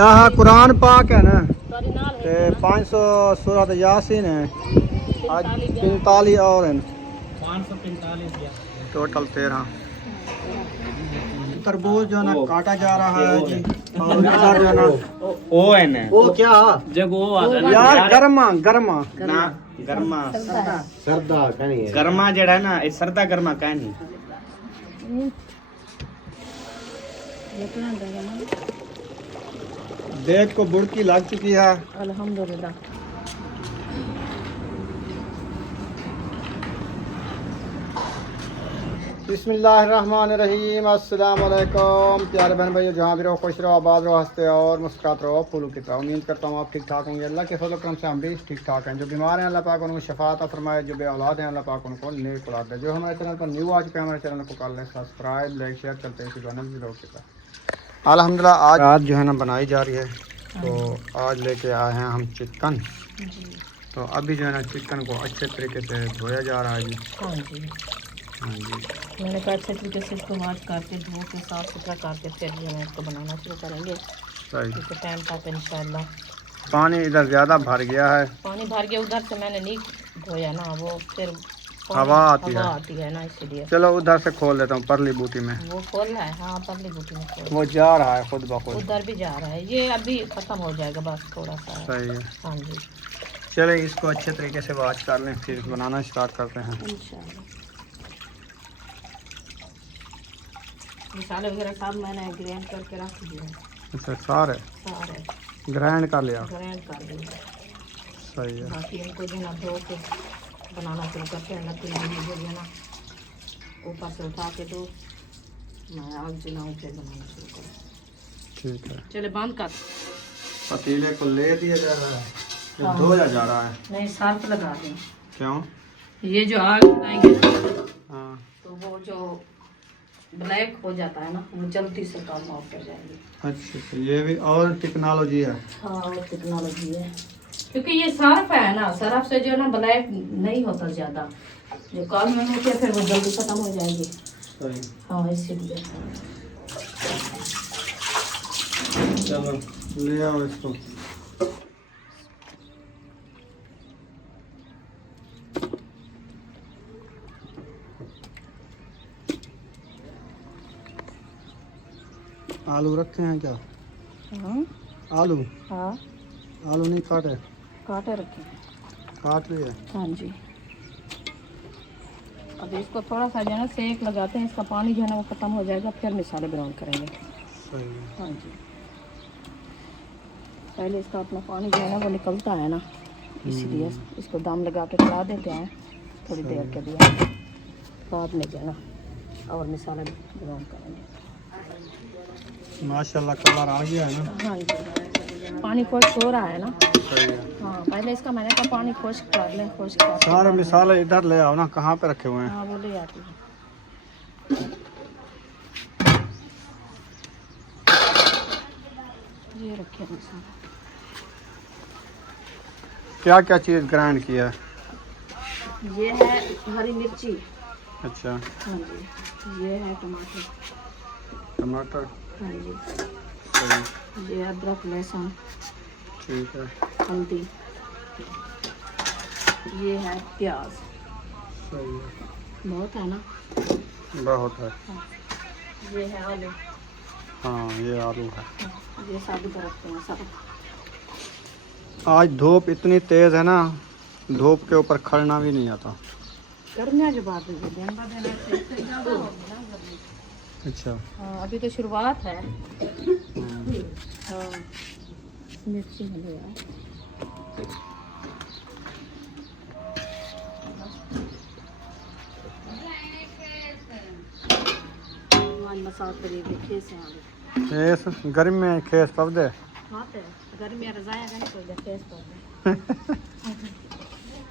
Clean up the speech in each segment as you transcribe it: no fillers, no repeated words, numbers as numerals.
दाह कुरान पाक है ना ते 500 सूरत यासीन है आज 45 और हैं 545 टोटल 13 तरबूज जो ना काटा जा रहा है जी और इधर जो ना वो है ना वो क्या जब वो आता ना यार गरमा गरमा ना गर्मा सरदा कहीं है गर्मा जड़ा है ना ये सरदा गर्मा का नहीं देख को बुड़की लग चुकी है अल्हम्दुलिल्लाह। बिस्मिल्लाहिर्रहमानिर्रहीम अस्सलाम वालेकुम प्यारे बहन भाइयों, जहाँ भी रहो खुश रहो, आबाद रहो, हंसते और मुस्कुराते रहो, फूलों की तरह। उम्मीद करता हूँ आप ठीक ठाक होंगे। अल्लाह के फजल करम से हम भी ठीक ठाक हैं। जो बीमार हैं अल्लाह पाक उनको शफात फरमाए, जो बे औलाद हैं अल्लाह पाक उनको नेक औलाद दे। जो हमारे चैनल पर न्यू आ चुके हैं हमारे चैनल को कर लें सब्सक्राइब, लाइक, शेयर करते हैं इसी बनल लोग के साथ। अल्हम्दुलिल्लाह आज रात जो है ना बनाई जा रही है, तो आज लेके आए हैं हम चिकन। तो अभी जो है ना चिकन को अच्छे तरीके से धोया जा रहा है जी। हाँ जी, हाँ जी, मैंने कहा अच्छे तरीके से इसको वॉश करके धो के साफ सुथरा करके फिर जो है इसको बनाना शुरू करेंगे। सही। इसको टाइम तक इंशाल्लाह। पानी इधर ज़्यादा भर गया है, पानी भर गया उधर से, मैंने नहीं धोया ना, वो फिर हवा आती है ना, इसीलिए। चलो उधर से खोल देता हूँ परली बूटी में। वो खोल रहा है, हाँ परली बूटी में खोल। वो जा रहा है खुद ब खुद, उधर भी जा रहा है, ये अभी खत्म हो जाएगा बस थोड़ा सा है। सही है। हाँ जी, चले इसको अच्छे तरीके से वॉश कर लें, फिर बनाना स्टार्ट करते हैं। इंशाल्लाह। मसाले वगैरह सब मैंने ग्राइंड करके रख दिए हैं, अच्छा सारे सारे ग्राइंड कर लिया, ग्राइंड कर दिए। सही है। बाकी इनको जो ना धो के बनाना शुरू करते हैं। लकड़ी जो है ना ऊपर से उठा के दो, मैं आग जलाऊँ फिर बनाना शुरू करूँ। ठीक है, चले बंद कर। पतीले को ले दिया जा रहा है, हाँ। धोया जा रहा है। नहीं सर्फ लगा दें, क्यों? ये जो आग जलाएंगे ना हाँ तो वो जो ब्लैक हो जाता है ना, वो जल्दी से काम ऑफ कर जाएंगे। अच्छा, तो ये भी और टेक्नोलॉजी है। हाँ वो टेक्नोलॉजी है, क्योंकि ये सर्फ है ना, सर्फ से जो है ना ब्लैक नहीं होता ज़्यादा, जो काल में होते हैं फिर वो जल्दी खत्म हो जाएगी। सही। हाँ इसीलिए। चलो ले आओ इसको। आलू रखे हैं क्या? हाँ आलू हाँ आलू नहीं काटे? काटे रखे। काट लिए। हाँ जी, अब इसको थोड़ा सा जो है ना सेक लगाते हैं, इसका पानी जो है ना वो ख़त्म हो जाएगा, फिर मसाले ब्राउन करेंगे। सही है। हाँ जी, पहले इसका अपना पानी जो है ना वो निकलता है ना, इसलिए इसको दम लगा के चला देते हैं थोड़ी देर के लिए, बाद में जो है ना और मसाला ब्राउन करेंगे। माशाल्लाह कलर आ गया है ना। हाँ जी, पानी खुश्क हो रहा है ना। सही है। हाँ पहले इसका मैंने कहा पानी खुश्क कर लें, खुश्क कर सारे मिसाले इधर ले आओ ना, कहाँ पे रखे हुए हैं? हाँ वो ले आती है। ये रखे मसाला। क्या क्या चीज़ ग्राइंड किया है? ये है हरी मिर्ची। अच्छा, हाँ जी, ये है टमाटर। टमाटर। हाँ जी, सही। ये अदरक लहसुन। ठीक है। हल्दी। ये है प्याज। सही है। बहुत है ना। बहुत है। हाँ। ये है आलू। हाँ ये आलू है। हाँ, ये साबुत रखते हैं सब। आज धूप इतनी तेज़ है ना, धूप के ऊपर खड़ना भी नहीं आता। गर्मियाँ जो बात हुई दिन ब दिन ऐसे इससे ज़्यादा होगी ना गर्मी। अच्छा। हाँ अभी तो शुरुआत है। हाँ मिर्ची मिले यार। मसाले खेस हैं खेस गर्मी में खेस पब दे। हाँ तो गर्मी रजाया नहीं तो खेस पड़ते।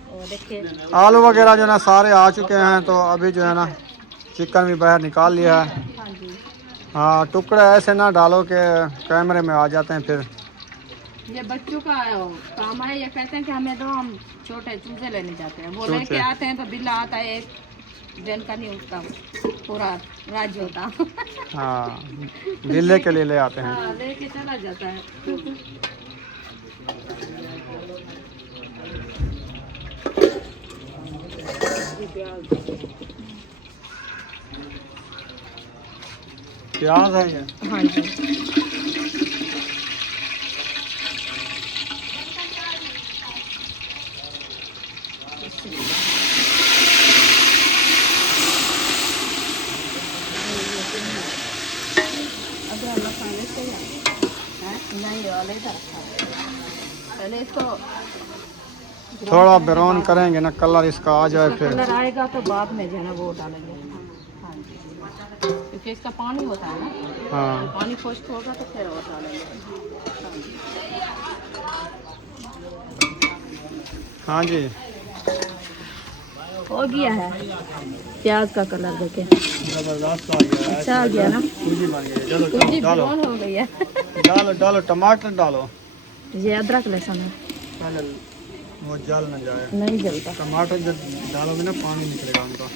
और देखिए आलू वगैरह जो है ना सारे आ चुके हैं, तो अभी जो है ना चिकन भी बाहर निकाल लिया है। हाँ जी, हाँ टुकड़े ऐसे ना डालो कि कैमरे में आ जाते हैं फिर। ये बच्चों का काम है, ये कहते हैं कि हमें दो, हम छोटे चूजे लेने जाते हैं, वो चूजे। लेके आते हैं तो बिल्ला आता है एक, जन का नहीं उसका पूरा राज्य होता। हाँ, गिले के लिए ले आते हैं। हाँ, लेके चला जाता है। प्याज है ये। हाँ जी। अदरक मसाले से नहीं वाले इधर रखा है। पहले इसको थोड़ा ब्राउन करेंगे ना, कलर इसका आ जाए फिर। कलर आएगा तो बाद में जो है ना वो डालेंगे। हाँ जी, क्योंकि इसका पानी होता है ना, हाँ पानी खुश्क होगा तो फिर वो डालेंगे। हाँ जी, हो गया है। प्याज का कलर देखे जबरदस्त आ गया है। अच्छा आ गया ना, सूजी बन गई है। चलो सब्जी डालो ब्राउन हो गई है। डालो डालो, टमाटर डालो। ये अदरक लहसुन है, पहले वो जल न जाए। नहीं जलता। टमाटर जब डालोगे ना पानी निकलेगा उनका।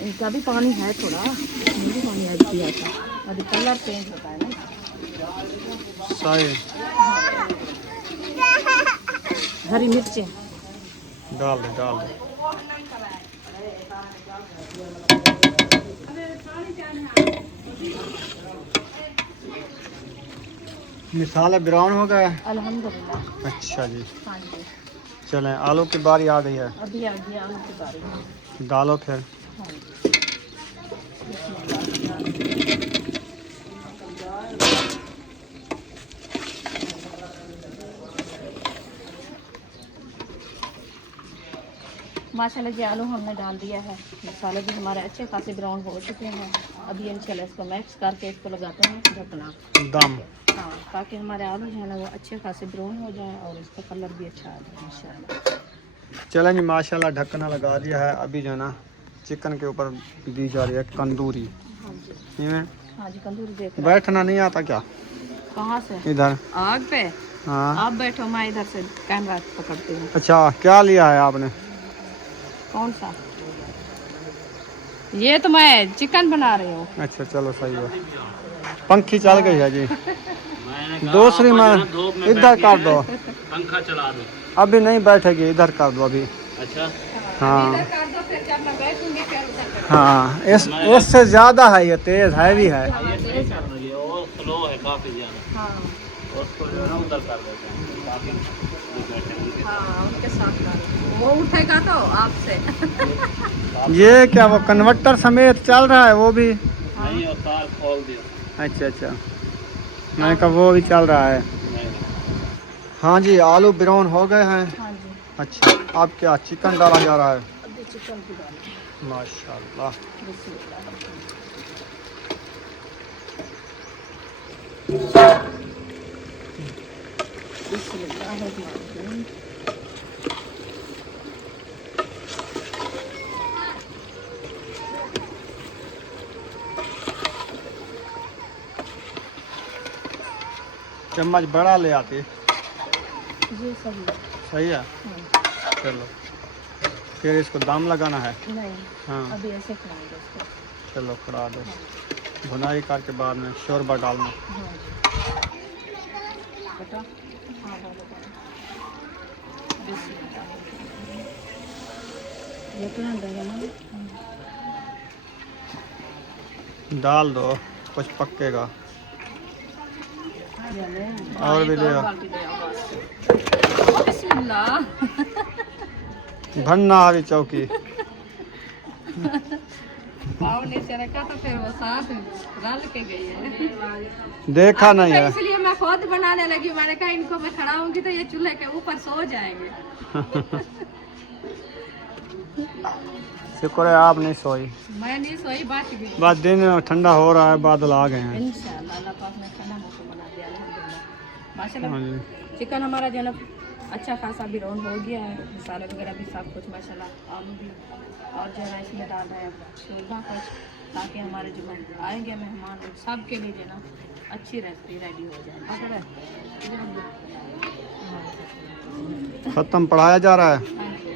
इनका भी पानी है थोड़ा, मुझे पानी ऐड किया था। अभी कलर चेंज होता है ना। सही, हरी मिर्ची डाल दे डाल दे। मिसाले ब्राउन हो गए। अल्हम्दुलिल्लाह। अच्छा जी, हाँ जी, चलें आलू की बारी आ गई है। अभी आ गया आलू की बारी। डालो फिर। हाँ जी। माशाल्लाह जी आलू हमने डाल दिया है। मसाले भी हमारे अच्छे खासे ब्राउन हो चुके हैं। अभी इंशाल्लाह इसको मिक्स करके इसको लगाते हैं ढकना। दम। हाँ, ताकि हमारे आलू जो है ना वो अच्छे खासे ब्राउन हो जाए और इसका कलर भी अच्छा आ जाए इंशाल्लाह। चलें जी, माशाल्लाह ढक्कन लगा दिया है। अभी जो है ना चिकन के ऊपर दी जा रही है तंदूरी। हाँ जी, इनमें हाँ जी, तंदूरी देख रहे बैठना नहीं आता क्या? हैं। कहाँ से? इधर। आग पे। हाँ आप बैठो, मैं इधर से कैमरा पकड़ती हूँ। अच्छा, क्या लिया है आपने? कौन सा? ये तो मैं चिकन बना रही हूँ। अच्छा चलो सही है। पंखी चल गई है जी। दूसरी मैं इधर कर दो। पंखा चला दो। अभी नहीं बैठेगी, इधर कर दो अभी। अच्छा, हाँ इधर कर दो, फिर जब मैं बैठूंगी फिर उधर करो। हाँ, इससे ज़्यादा है, ये तेज़ हैवी है। हाँ, तेज है। ये और स्लो है काफी ज्यादा। हाँ, उसको जो है ना उधर कर देते हैं ताकि वो बैठे। हाँ, उनके साथ डालो। वो उठेगा तो आपसे। ये क्या वो कन्वर्टर समेत चल रहा है वो भी? नहीं, और तार खोल दियो। अच्छा अच्छा, मैं कहा वो भी चल रहा है। नहीं, हाँ जी, आलू ब्राउन हो गए हैं। हाँ जी, अच्छा, अब क्या चिकन डाला जा रहा है? अभी चिकन की डालो। माशाल्लाह। बिस्मिल्लाह। बिस्मिल्लाहिर्रहमानिर्रहीम। चम्मच बड़ा ले आते। ये सही है। सही है। हाँ, चलो फिर इसको दाम लगाना है। नहीं, हाँ अभी ऐसे खाएंगे इसको। चलो खड़ा दो। भुनाई करके बाद में शोरबा डालना। हाँ जी, बेटा। हाँ, डालो, डालो। बिस्मिल्लाह। ये तो ना देगा ना। डाल दो, कुछ पकेगा। और भी ले आओ। बिस्मिल्लाह। भरना अभी चौकी। पाव नीचे रखा तो फिर वो साथ रल के गई है। देखा नहीं है। इसलिए मैं खुद बनाने लगी। मैंने कहा इनको मैं खड़ा होंगी तो ये चूल्हे के ऊपर सो जाएंगे। शुक्र है आप नहीं सोई। मैं नहीं सोई, बच गई। बस दिन ठंडा हो रहा है, बादल आ गए हैं। इंशाअल्लाह अल्लाह पाक ने ठंडा मौसम बना दिया अल्हम्दुलिल्लाह। माशाल्लाह हाँ जी, चिकन हमारा जो है अच्छा खासा भी राउंड हो गया है। मसाले वगैरह भी सब कुछ माशाल्लाह। आलू भी और जो है इसमें डाल रहे हैं शोरबा कुछ, ताकि हमारे जो आएंगे मेहमान उन सब के लिए जो है ना अच्छी रेसिपी रेडी हो जाए। पकड़ है। ख़त्म पढ़ाया जा रहा है। हाँ जी।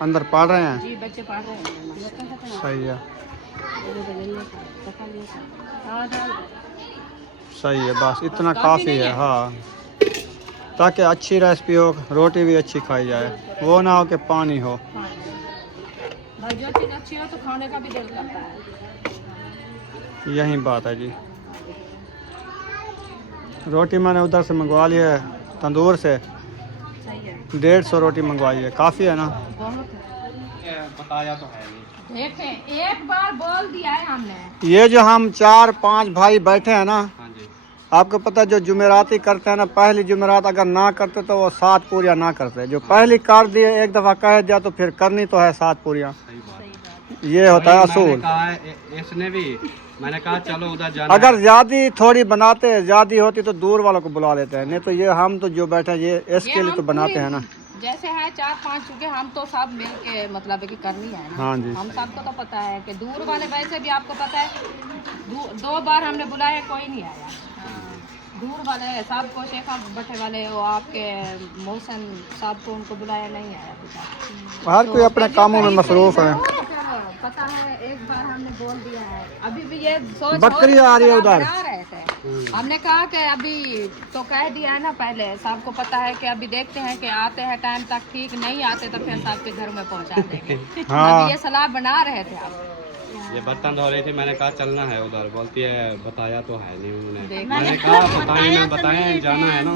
अंदर पढ़ रहे हैं? जी बच्चे पढ़ रहे हैं। सही है, सही है, बस इतना काफ़ी है। हाँ, ताकि अच्छी रेसिपी हो, रोटी भी अच्छी खाई जाए, वो ना हो कि पानी हो। भाई जो चीज़ अच्छी हो तो खाने का भी दिल करता है। यही बात है जी। रोटी मैंने उधर से मंगवा ली है, तंदूर से। सही है, 150 रोटी मंगवाई है, काफ़ी है ना? बहुत है। बताया तो है नहीं। देखें, एक बार बोल दिया है हमने। ये जो हम 4-5 भाई बैठे हैं ना, हाँ जी, आपको पता है जो जुमेराती करते हैं ना, पहली जुमेरात अगर ना करते तो वो 7 पूरियाँ ना करते। जो पहली कर दिए, एक दफ़ा कह दिया तो फिर करनी तो है 7 पूरियाँ। सही बात। सही बात। ये होता है मैंने असूल। कहा है, इसने भी मैंने कहा चलो उधर जाना अगर है। ज्यादा थोड़ी बनाते, ज्यादा होती तो दूर वालों को बुला लेते हैं, नहीं तो ये हम तो जो बैठे हैं ये इसके लिए तो बनाते हैं ना। जैसे है 4-5 चुके, हम तो सब मिल के मतलब है कि करनी है ना। हाँ जी। हम सबको तो पता है कि दूर वाले वैसे भी आपको पता है, 2 बार हमने बुलाया कोई नहीं आया। दूर वाले सबको, शेखा भट्टे वाले, वो आपके मौसम साहब को उनको बुलाया, नहीं आया बेटा। हर कोई अपने कामों में मसरूफ है। पता है, एक बार हमने बोल दिया है। अभी भी ये सोच बकरी आ रही है उधर। बना रहे थे। हमने कहा कि अभी तो कह दिया है ना पहले, सबको पता है कि अभी देखते हैं कि आते हैं टाइम तक, ठीक नहीं आते तो फिर सबके घर में पहुंचा देंगे। हाँ। अभी ये सलाह बना रहे थे आप। ये बर्तन धो रही थी, मैंने कहा चलना है उधर, बोलती है बताया तो है नहीं उन्होंने। देख। मैंने कहा बताएं जाना है ना।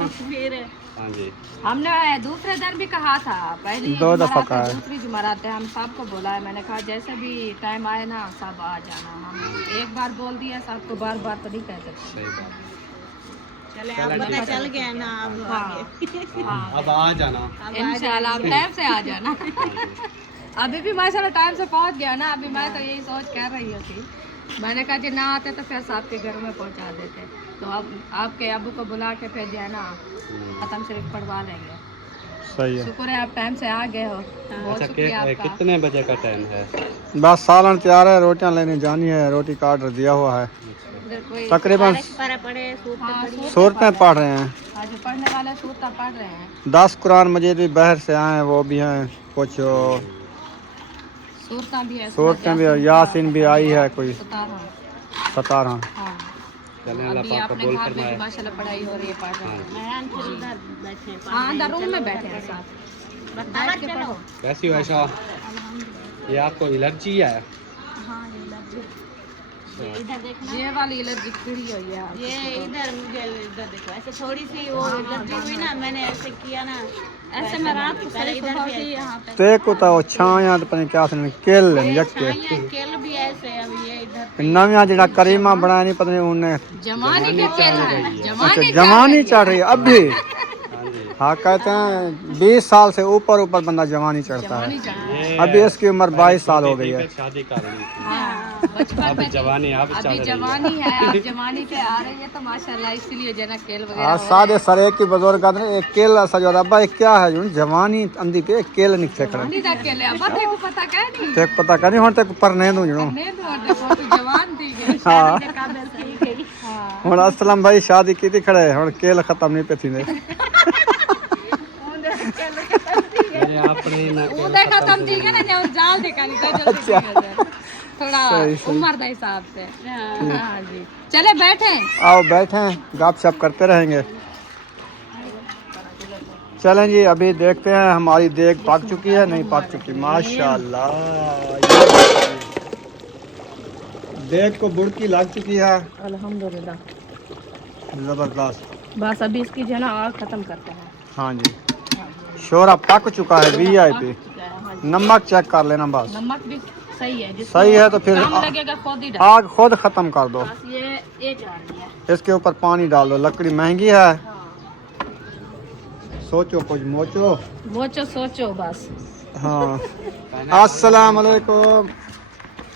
हाँ जी, हमने दूसरे दिन भी कहा था, पहली 2 दफा जुमेरात कहा है, है। दूसरी जुमेरात है, हम सबको बोला है। मैंने कहा जैसे भी टाइम आए ना सब आ जाना। हम एक बार बोल दिया, सबको बार बार तो नहीं कह सकते। सही बात। चले अब पता चल गया ना, अब हाँ, अब आ जाना। इंशाल्लाह आप टाइम से आ जाना। अभी भी माशाल्लाह टाइम से पहुंच गया ना। अभी मैं तो यही सोच कर रही थी, मैंने कहा जी ना आते तो फिर सबके घर में पहुंचा देते। तो अब आपके अबू को बुला के फिर जो है ना खत्म शरीफ पढ़वा लेंगे। सही है। शुक्र है आप टाइम से आ गए हो, बहुत अच्छा, शुक्रिया आपका। कितने बजे का टाइम है? बस सालन तैयार है, रोटियां लेने जानी है, रोटी का ऑर्डर दिया हुआ है। तकरीबन सूरतें पढ़ रहे हैं। आज पढ़ने वाले सूरत पढ़ रहे हैं। 10 कुरान मजीद भी बाहर से आए हैं, वो भी हैं कुछ, सूरत भी है, सूरतें भी, यासीन भी आई है कोई 17। हाँ। चलें, अल्लाह अभी पाक अपने कबूल घर में फरमाए। भी माशाल्लाह पढ़ाई हो रही है, पढ़ रहे हैं। बैठे हाँ, अंदर रूम में बैठे हैं साथ, बैठ के पढ़ो। कैसी हो ऐसा? ये आपको एलर्जी है? हाँ, ये एलर्जी, इधर देखना, ये वाली एलर्जी पूरी हुई है। ये इधर मुझे इधर देखो, ऐसे थोड़ी सी वो एलर्जी हुई ना, मैंने ऐसे किया ना, ऐसे में रात को पहले इधर इधर भी भी यहाँ पे ते को तो छाया तो पता क्या सुन केल यके केल भी ऐसे, अब ये इधर नविया जेड़ा करीमा बनाया नहीं पता नहीं उन्हें। जमानी के खेल है, अच्छा, जवानी चढ़ रही है अब भी। हाँ, कहते हैं 20 साल से ऊपर ऊपर बंदा जवानी चढ़ता है। ये अभी इसकी उम्र 22 साल हो गई है। शादी कर ली थी। हाँ, बचपन अभी में जवानी अब चल अभी रही है। जवानी है, अब जवानी पे आ रही है तो माशाल्लाह इसलिए जना खेल वगैरह आज हो सादे सरे की बुजुर्ग आदमी एक केल सजो रब्बा एक क्या है यूं जवानी अंधी पे एक केल निकले खड़े रहे हैं। खेले अब देखो पता क्या नहीं, ते पता करनी हुन तक पर नहीं दूं जणो। नहीं तो बहुत जवान थी गई। हाँ, हाँ, हुन असलम भाई शादी की थी खड़े हुन केल खत्म नहीं पे थी ने। मेरे अपने ना वो देखा तुम ठीक है ना, जब जाल देखा नहीं तो जल्दी थोड़ा सही, सही। उम्र के हिसाब से। हाँ जी, चले बैठे। आओ बैठे गप शप करते रहेंगे। चलें जी, अभी देखते हैं हमारी देग पक चुकी है नहीं पक चुकी। माशाल्लाह देग को बुड़की लग चुकी है अल्हम्दुलिल्लाह। जबरदस्त। बस अभी इसकी जो है ना आग खत्म करते हैं। हाँ जी, शोरा पक चुका है VIP। नमक चेक कर लेना बस। नमक भी सही है, जिसको सही है तो फिर कम लगेगा खुद ही डाल। आग खुद खत्म कर दो। बस ये एक डालनी है। इसके ऊपर पानी डाल दो, लकड़ी महंगी है। सोचो कुछ मोचो। वो सोचो बस। हाँ, अस्सलाम वालेकुम।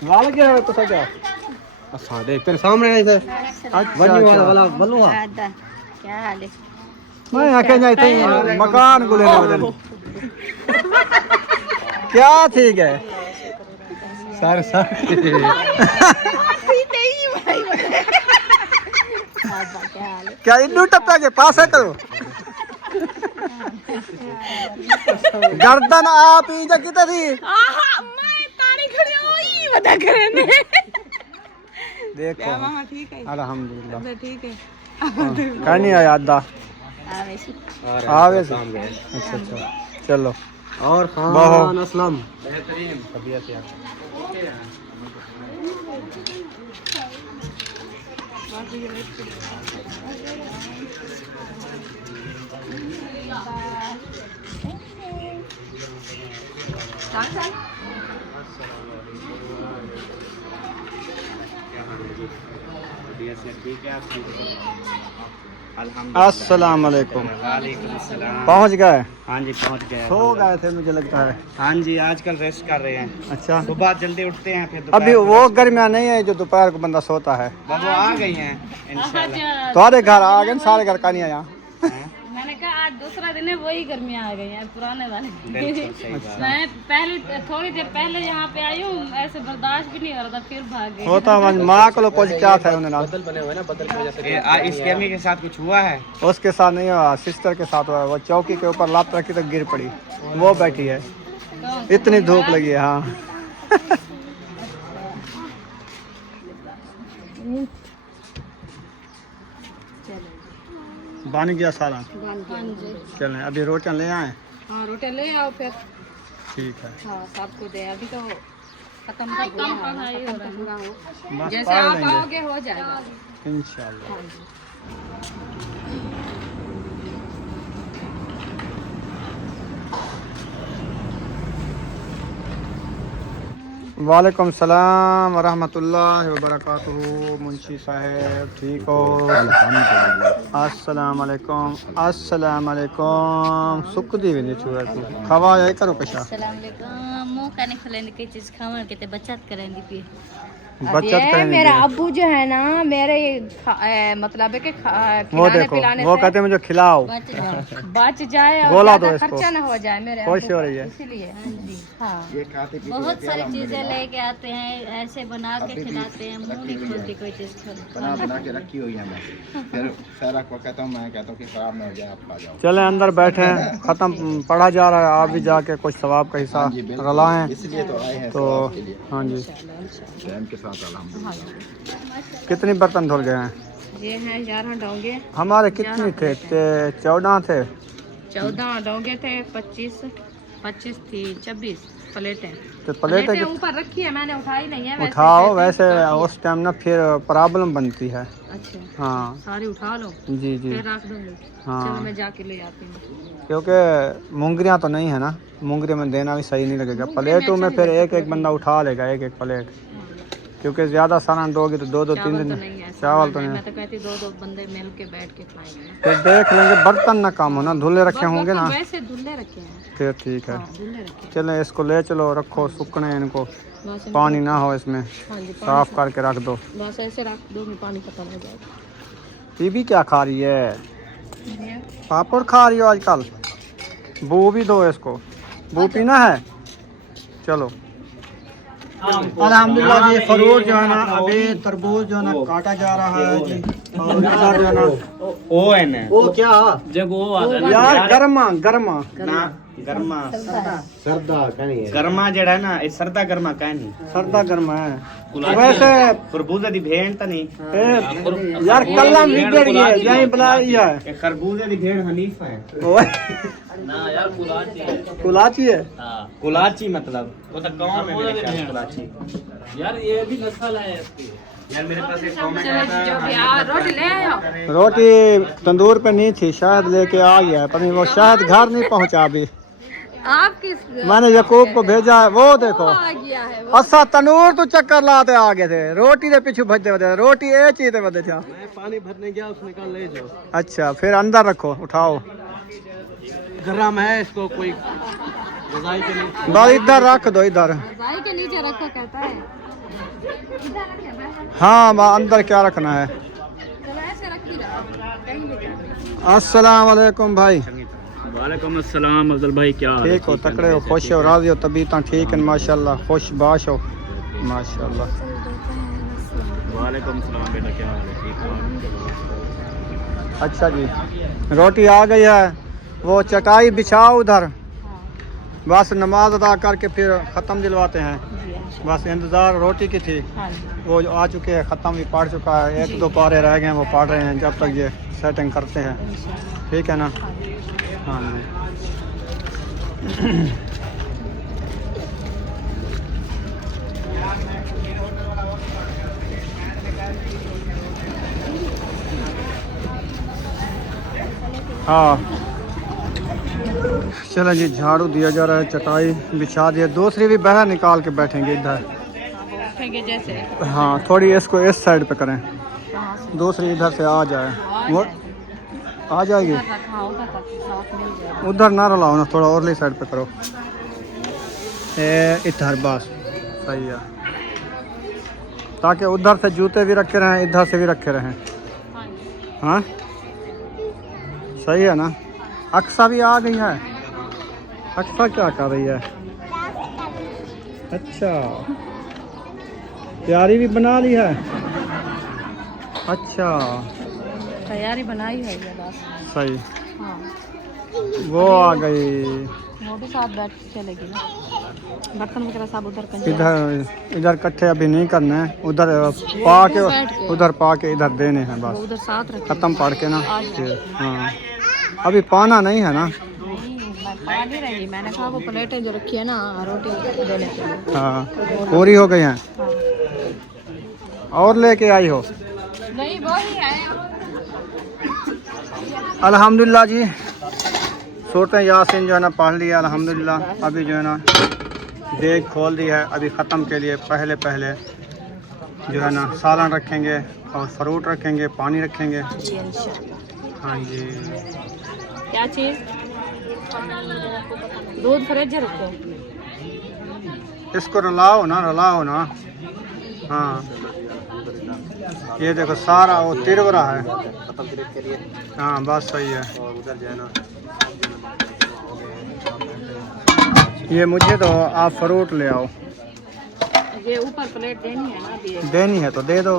वाल क्या है तो क्या? साढ़े तेरे सामने आई थे। अच्छा वाला बलुआ क्या हाल है? मैं आके जाए थे मकान को लेने बदल क्या ठीक है सर सर क्या इन्नू टप्पा के पास है करो। गर्दन आप ही जा कितनी मैं तारी खड़ी हुई बता करे देखो मामा ठीक है अल्हम्दुलिल्लाह ठीक है कहीं नहीं आया अद्दा आवे से अच्छा अच्छा चलो और बहुत खान असलम बेहतरीन तबीयत यार तबीयत से ठीक है आप ठीक है अल्हम्दुलिल्लाह अस्सलाम वालेकुम वालेकुम अस्सलाम पहुंच गए हाँ जी पहुँच गए सो गए थे मुझे लगता है हाँ जी आजकल रेस्ट कर रहे हैं अच्छा सुबह जल्दी उठते हैं फिर दोपहर अभी को वो rest गर्मियाँ नहीं है जो दोपहर को बंदा सोता है करते हैं। वो आ गई हैं इंशाल्लाह तुम्हारे घर आ गए सारे घर का नहीं आया मैंने कहा आज दूसरा दिन है वही गर्मियाँ आ गई हैं पुराने वाले बिल्कुल सही बात मैं पहले थोड़ी देर पहले यहाँ पे आई हूँ ऐसे बर्दाश्त भी नहीं हो रहा था फिर भाग गई होता माँ को कुछ क्या था उन्हें ना बने हुए ना बदल की वजह से इसके अम्मी के साथ कुछ हुआ है उसके साथ नहीं हुआ सिस्टर के साथ हुआ वो चौकी के ऊपर लात रखी तो गिर पड़ी वो बैठी है इतनी धूप लगी है हाँ बन गया सारा चलें अभी रोटियां ले आए हाँ रोटी ले आओ फिर ठीक है हाँ सबको दे अभी तो खत्म का पूरा हो बस जैसे पढ़ आप लेंगे आओगे हो जाएगा इंशाल्लाह वालेकुम सलाम वरहमतुल्लाहि वबरकातुहू मुंशी साहब ठीक हो अस्सलाम वालेकुम सुख दी भी नहीं छुआ तू खवा जाए करो कशा मुँह का नहीं खुलेंगे कोई चीज खावन के ते बचत करेंगे भी बचत करेंगे मेरा अब्बू जो है ना मेरे मतलब है कि वो देखो वो कहते हैं मुझे खिलाओ बच जाए और गोला दो ज्यादा इसको खर्चा ना हो जाए मेरे खुश हो रही है इसीलिए हाँ बहुत सारी चीजें लेके आते हैं ऐसे बना के खिलाते हैं मुंह नहीं खोलती कोई चीज बना के रखी हुई है मैं फिर सारा को कहता हूँ मैं कहता हूँ कि खराब ना हो जाए आप खा जाओ चले अंदर बैठे हैं खत्म पढ़ा जा रहा है आप भी जाके कुछ सवाब का हिसाब रलाएं इसलिए तो आए हैं तो सवाब के लिए हाँ जी टाइम के साथ अल्हम्दुलिल्लाह कितनी बर्तन धुल गए हैं ये हैं 11 डोंगे हमारे कितने थे 14 थे 14 डोंगे थे 25 थी 26 प्लेटें तो प्लेटें ऊपर रखी है मैंने उठाई नहीं है उठाओ वैसे उस टाइम ना फिर प्रॉब्लम बनती है अच्छा हाँ सारी उठा लो जी जी फिर रख दूंगी हाँ। चलो मैं जाके ले आती हूँ क्योंकि मुंगरियाँ तो नहीं है ना मुंगरी में देना भी सही नहीं लगेगा प्लेटों में फिर एक एक बंदा उठा लेगा एक एक प्लेट क्योंकि ज़्यादा सारा दोगे तो दो तीन दिन चावल तो नहीं मैं तो कहती 2 बंदे मिल के बैठ के खाएंगे फिर देख लेंगे बर्तन ना काम हो ना धुले रखे होंगे ना वैसे धुले रखे हैं फिर ठीक है धुले रखे चलें इसको ले चलो रखो सूखने इनको बस पानी ना हो इसमें हाँ जी साफ करके रख दो बस ऐसे रख दो मैं पानी खत्म हो जाएगा ये भी क्या खा रही है पापड़ खा रही हो आजकल बू भी दो इसको बू पीना है चलो अल्हम्दुलिल्लाह जी फरूट जो है ना अभी तरबूज जो है ना काटा जा रहा है जी और इधर जो है ना ओ है ना वो क्या यार गरमा गरमा ना गर्मा सरदा कहनी है गर्मा जड़ा है ना ये सरदा गर्मा कहनी सरदा गरमा है वैसे खरबूजे दी भेड़ तो नहीं यार कलम लीडर ये यही बुलाई है ये खरबूजे दी भेड़ हनीफ है ना यार कुलाची है कुलाची मतलब वो तो गांव में मेरे ख्याल कुलाची यार ये भी नस्ल है इसकी यार मेरे पास एक कमेंट आया था रोटी ले आओ रोटी तंदूर पे नहीं थी शायद लेके आ गया है पर नहीं वो शायद घर नहीं पहुंचा अभी आप किस मैंने यकूब को भेजा है वो देखो आ गया है असा तंदूर तो चक्कर लाते आ गए थे रोटी के पीछे भजते बदे रोटी एक चीज बदे था मैं पानी भरने गया उसने कहा ले जाओ अच्छा फिर अंदर रखो उठाओ गरम है इसको कोई गजाई के नहीं बस इधर रख दो इधर रजाई के नीचे रखो कहता है हाँ माँ अंदर क्या रखना है चलो ऐसे रख ही रखो कहीं नहीं जाना अस्सलाम वालेकुम भाई वालेकुम अस्सलाम अफजल भाई क्या हाल है? ठीक हो तकड़े हो खुश हो राजी हो तबीयत ठीक है माशाल्लाह खुश बाश हो माशाल्लाह वालेकुम सलाम बेटा क्या हाल है ठीक हो अच्छा जी रोटी आ गई है वो चटाई बिछाओ उधर, हाँ बस नमाज अदा करके फिर ख़त्म दिलवाते हैं। जी इंशाल्लाह। बस इंतज़ार रोटी की थी, हाँ जी वो जो आ चुके हैं, ख़त्म भी पढ़ चुका है, एक दो पारे रह गए हैं, वो पढ़ रहे हैं जब तक ये सेटिंग करते हैं। इंशाल्लाह। ठीक है ना? हाँ जी। हाँ जी। हाँ चलो जी, झाड़ू दिया जा रहा है, चटाई बिछा दिया, दूसरी भी बाहर निकाल के बैठेंगे इधर। उठेंगे जैसे हाँ थोड़ी इसको इस साइड पे करें, कहाँ से दूसरी इधर से आ जाए, वो आ जाएगी। उधर रखा उधर तक साथ मिल जाएगा। उधर ना रलाओ ना, थोड़ा औरली साइड पे करो, इधर बस सही है, ताकि उधर से जूते भी रखे रहें, इधर से भी रखे रहें। हाँ जी। हाँ सही है ना? अक्सा भी आ गई है। अक्सा क्या कर रही है? अच्छा, प्यारी भी बना ली है। अच्छा तैयारी बनाई है ये बस। सही, हाँ वो आ गई। वो भी साथ बैठ के चलेगी ना, बर्तन वगैरह सब उधर कंजे इधर इधर इकट्ठे अभी नहीं करना है, उधर पा के उधर पा के इधर देने हैं वो बस, उधर साथ रखे। ख़त्म पढ़ के ना फिर। हाँ अभी पाना नहीं है ना? नहीं मैं पा नहीं रही, मैंने कहा वो प्लेटें जो रखी है ना रोटी देने के लिए। हाँ पूरी हो गई हैं हाँ। और लेके आई हो? नहीं वो ही है। अल्हम्दुलिल्लाह जी, सूरत यासीन जो है ना पढ़ लिया अल्हम्दुलिल्लाह। अभी जो है ना देग खोल दी है, अभी ख़त्म के लिए पहले पहले जो है ना सालन रखेंगे और फ्रूट रखेंगे, पानी रखेंगे। जी इंशाल्लाह। हाँ जी। क्या चीज़? दूध फ्रिज रखो। इसको रलाओ ना। हाँ ये देखो सारा वो तिरवरा है। हाँ बस सही है। ये मुझे तो आप फ्रूट ले आओ। ये ऊपर प्लेट देनी है ना अभी। देनी है तो दे दो,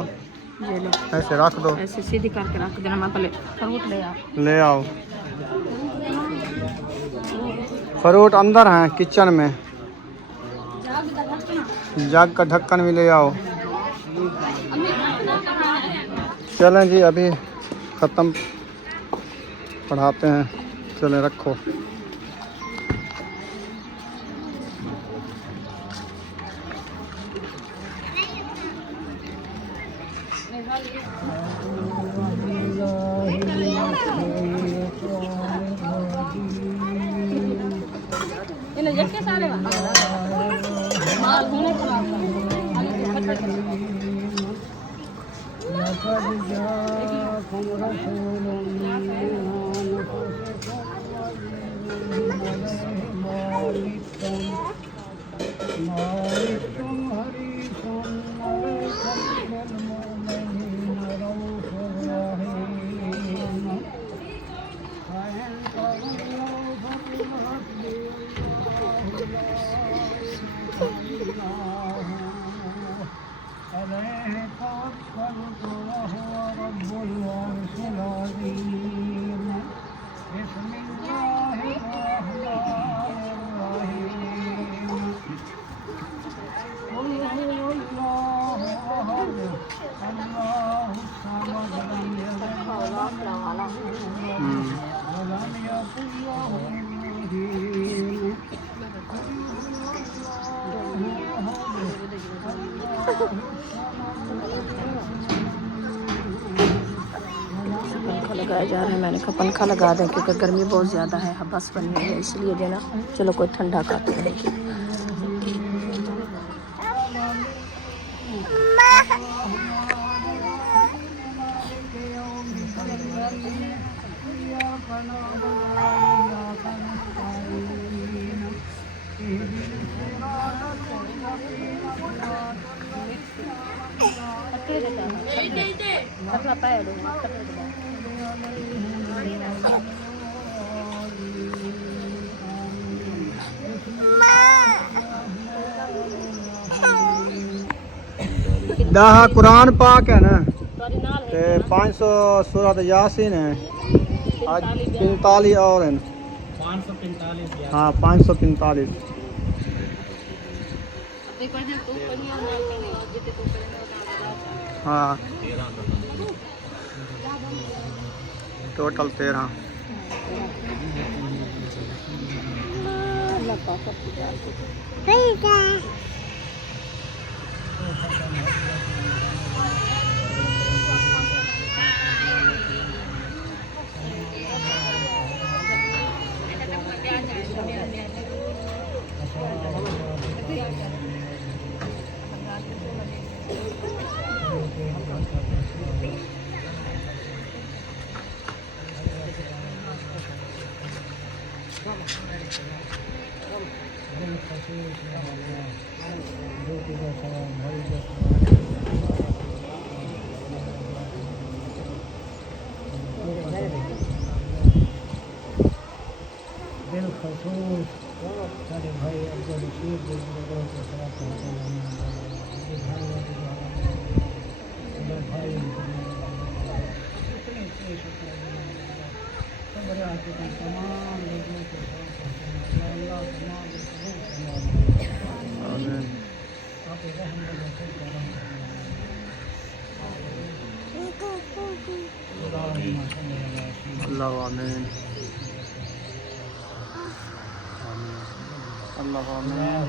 ये लो ऐसे रख दो। ऐसे सीधी करके रख देना, मैं पहले फ्रूट ले आ। ले आओ, फ्रूट अंदर हैं किचन में। जग का ढक्कन भी ले आओ। चलें जी, अभी ख़त्म पढ़ाते हैं, चलें रखो। सारे माल होने पंखा लगाया जा रहा है। मैंने कहा पंखा लगा दें क्योंकि गर्मी बहुत ज़्यादा है, हबस बनी हुई है, इसलिए देना। चलो कोई ठंडा खाते हैं। दाहा कुरान पाक है ना, ते 500 सूरत यासीन है, आज 45 और हैं। 545 हाँ 545। हाँ टोटल 13। बिलखसूस सारे भाई अब्दुल रशीद के साथ भाई तमाम लोगों के अल्लाह आमीन अल्लाह आमीन।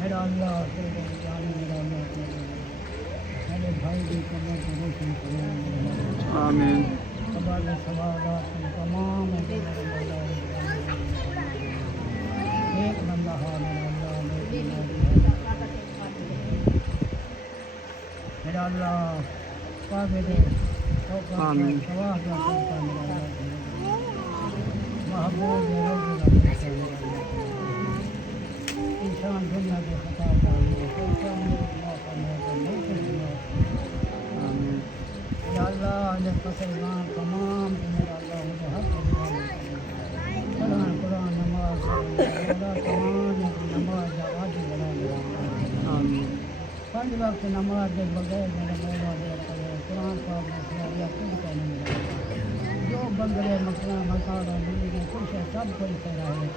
मेरा अल्लाह तेरे जाने मेरा अल्लाह मेरे भाई की कमर को रोशन करो आमीन सवाल सवालात तमाम एक अल्लाह मेरा अल्लाह काबिल आमीन सवाल का करता मेरा महबूब इंसान दुनिया के खता इंसान आमीन या अल्लाह ने फसलवान तमाम मेरा अल्लाह मुझे हक कुरान कुरान नमाज तमाम नमाज आज बना आमीन 5 वक्त नमाज के बगैर मेरा मौला कुरान पाक या कुछ का नहीं जो बंगले मकान मकान मिली कुछ सब कोई तेरा है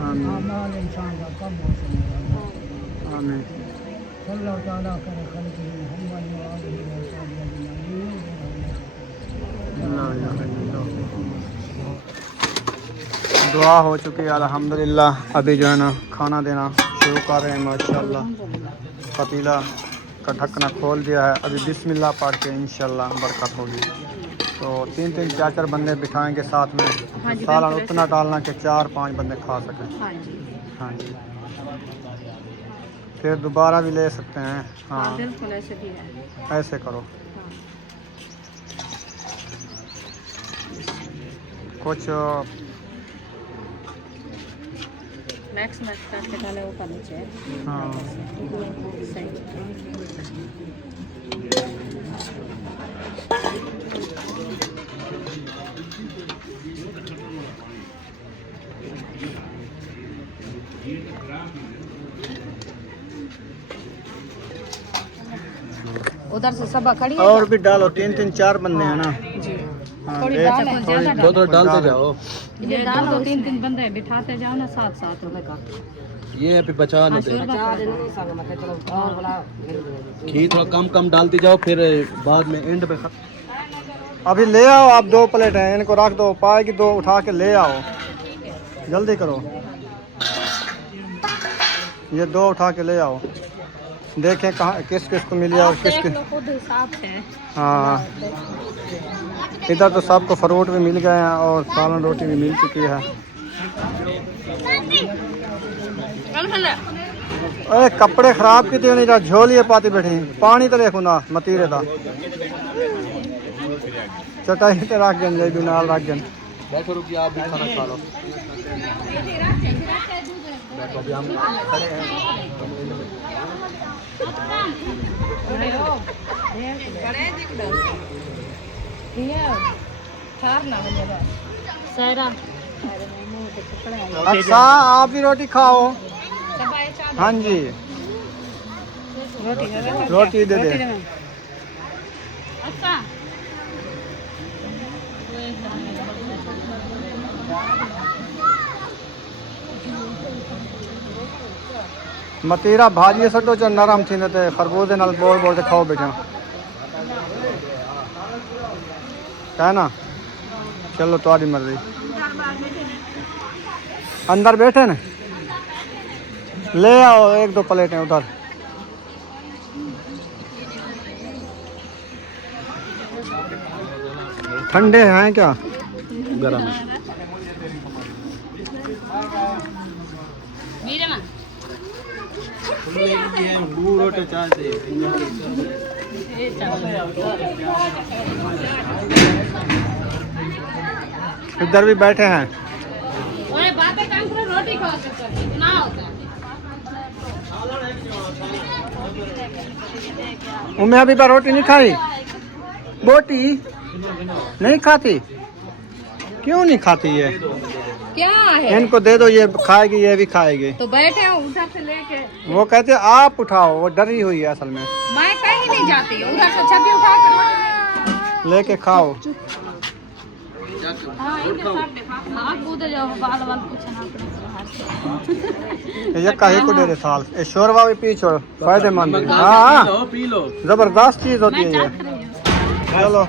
आमीन अमाल इंसान का कम हो सकता आमीन अल्लाह ताला करे खल्क़ मोहम्मद व आलिहि व सल्लल्लाहु दुआ हो चुकी है अल्हम्दुलिल्लाह। अभी जो है ना खाना देना शुरू कर रहे हैं माशाल्लाह। पतीला का ढक्कना खोल दिया है, अभी बिस्मिल्लाह पढ़ के इंशाल्लाह बरकत होगी। तो 3-3 4-4 बंदे बिठाएंगे साथ में। हाँ जी, सालन बिल्कुल उतना डालना कि 4-5 बंदे खा सकें। हाँ जी हाँ जी फिर दोबारा भी ले सकते हैं। हाँ हाँ बिल्कुल ऐसे भी है। ऐसे करो। हाँ कुछ मैक्स मैक्स करके डाले ऊपर नीचे हाँ सही। उधर से सब खड़ी है और भी डालो, 3-3 4 बंदे हैं ना। जी हाँ, थोड़ी ले- डाल है, ज्यादा डाल। दो डालते जाओ ये डाल दो 3-3 बंदे बिठाते जाओ ना साथ रुपए का। ये अभी बचा हाँ, लेते शोरबा कर। घी थोड़ा कम कम डालते जाओ फिर बाद में एंड पे अभी ले आओ आप 2 प्लेट हैं, इनको रख दो, पाए कि 2 उठा के ले आओ। जल्दी करो। ये 2 उठा के ले आओ, देखें कहाँ किस किस को मिली और किस किस। खुद हिसाब से। हाँ, इधर तो सबको फ्रूट भी मिल गए हैं और सालन रोटी भी मिल चुकी है। अरे कपड़े खराब की थी नहीं, झोलिए पाती बैठी, पानी तो देखो ना मतीरे था, चटाई पे रख गए भी नाल रख गए। बैठो रुकिए, आप भी खाना खा लो। बैठो, अभी हम खड़े हैं। अच्छा, आप भी रोटी खाओ। हाँ जी, रोटी दे दे। अच्छा मतीरा भाजी सटो जो नरम थी ते खरबूजे नाल बोल बोल के खाओ बेटा, है ना। चलो तुम्हारी मर्जी। अंदर बैठे न, ले आओ 1-2 प्लेटें उधर। ठंडे हैं क्या? गरम है। इधर भी बैठे हैं। उम्मे अभी पर रोटी नहीं खाई, बोटी नहीं खाती, क्यों नहीं खाती ये? क्या है? इनको दे दो, ये खाएगी, ये भी खाएगी। तो बैठे हैं उधर से लेके। वो कहते आप उठाओ, वो डरी हुई है असल में। मैं कहीं नहीं जाती, उधर से छब्बी उठा कर लेके खाओ। ये काहे को दे रहे साल, ये शोरवा भी पी छोड़, फायदेमंद है। हाँ, पी लो। जबरदस्त चीज होती है ये। चलो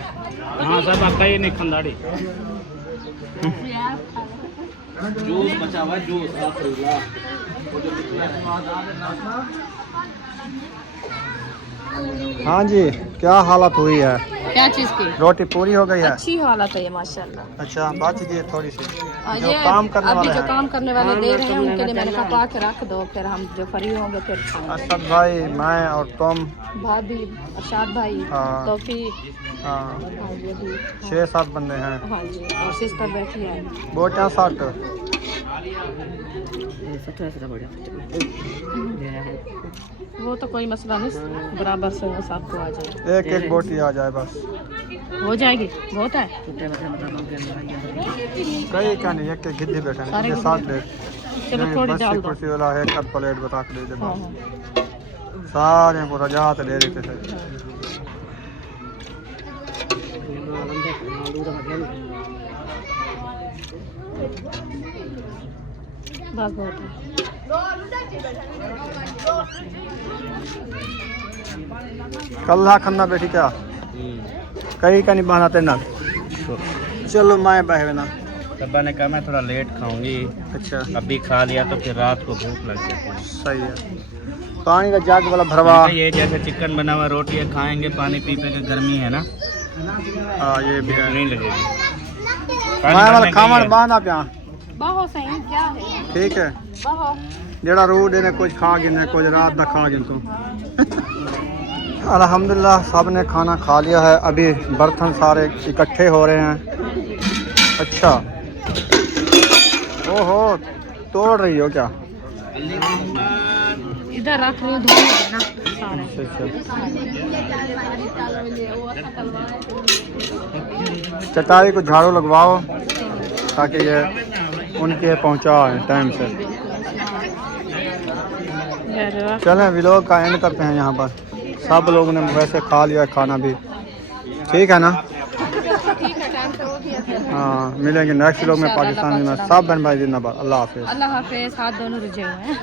हाँ सब आपका ये नहीं खंदाड़ी। जूस बचा हुआ, जूस हाँ जी, क्या हालत हुई है? क्या चीज की? रोटी पूरी हो गई है? अच्छी हालत है ये माशाल्लाह। अच्छा, बच गई है थोड़ी सी। जो ये काम करने अभी वाले जो हैं, काम करने वाले दे रहे हैं उनके लिए मैंने कहा पा के रख दो, फिर हम जो फ्री होंगे फिर खाएंगे। असद भाई, मैं और तुम, भाभी, अरशाद भाई, हाँ। तौफीक, हाँ, हाँ ये भी, 6-7 बंदे हैं। हाँ जी, और सिस्टर बैठी है। बोटियाँ 60। वो तो कोई मसला नहीं, बराबर से वो सबको आ जाए। एक बोटी आ जाए बस, हो जाएगी, बहुत है। कई क्या नहीं, एक गिद्दी बैठे हैं, ये 60 दे। चलो थोड़ी डाल दो। कुर्सी वाला है, कट प्लेट बता के दे दे हाँ, बस। हाँ। सारे को रजा तो दे देते थे। बस बहुत है। कल्ला खन्ना बेटी क्या कहीं का नहीं बहाना तेना। चलो मैं बहे ना। तब्बा ने कहा मैं थोड़ा लेट खाऊंगी, अच्छा, अभी खा लिया तो फिर रात को भूख लग जाती है। सही है। पानी का जग वाला भरवा। ये जैसे चिकन बना हुआ रोटी है, खाएंगे पानी पी पे के, गर्मी है ना। हाँ ये भी है। नहीं लगेगी। मैं वाला खामर बाना प्या। बहुत सही, क्या है? ठीक है, बहुत जेड़ा रूड ने कुछ खा गिन, कुछ रात दा खा गिन तुम। अल्हम्दुलिल्लाह सब ने खाना खा लिया है, अभी बर्तन सारे इकट्ठे हो रहे हैं। अच्छा, ओहो, तोड़ रही हो क्या? इधर रख लो, धो देना सारे। अच्छा, चटाई को झाड़ू लगवाओ ताकि ये उनके पहुंचाए टाइम से। चलें, व्लॉग का एंड करते हैं यहाँ पर। सब लोगों ने वैसे खा लिया खाना भी, ठीक है ना? हाँ, मिलेंगे नेक्स्ट व्लॉग में पाकिस्तान में। सब बहन भाई जिंदाबाद। अल्लाह हाफिज़। अल्लाह हाफिज़। हाथ दोनों रुझे हुए हैं।